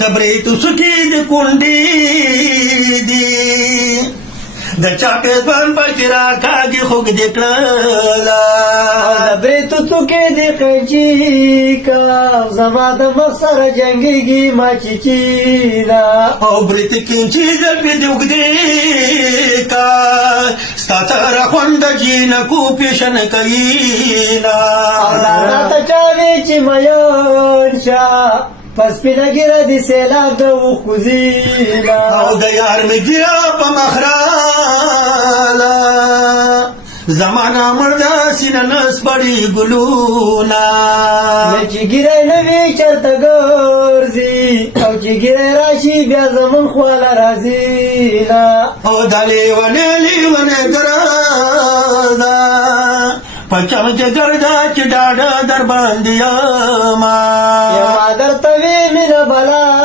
دبرې تو سکی د کونډې دي د چاپې ځوان پکې راکاږي خوږ دې کړله دبرې تو څوکې دې قیچي کا زما د مخ سره جنګېږي ما چیچینا او برېت کینچي زلفې دې اوږدې کا ستا سره خونده جینکو پیشن کوینا راته چا وې چې میین شه پس سپینه ږیره دې سیلاب د وخوځینا او د یار مې ګیره په مخ راله زمانه مرده سینه نس بړي ګلونه چې ږیره نه وي چرته ګرځي او چې ږیره راشي بیا زمون خواله راځي نه او دا لیونې ګرده په چمچه ګرده چې ډاډه در باندې یما درته وې مینه بلا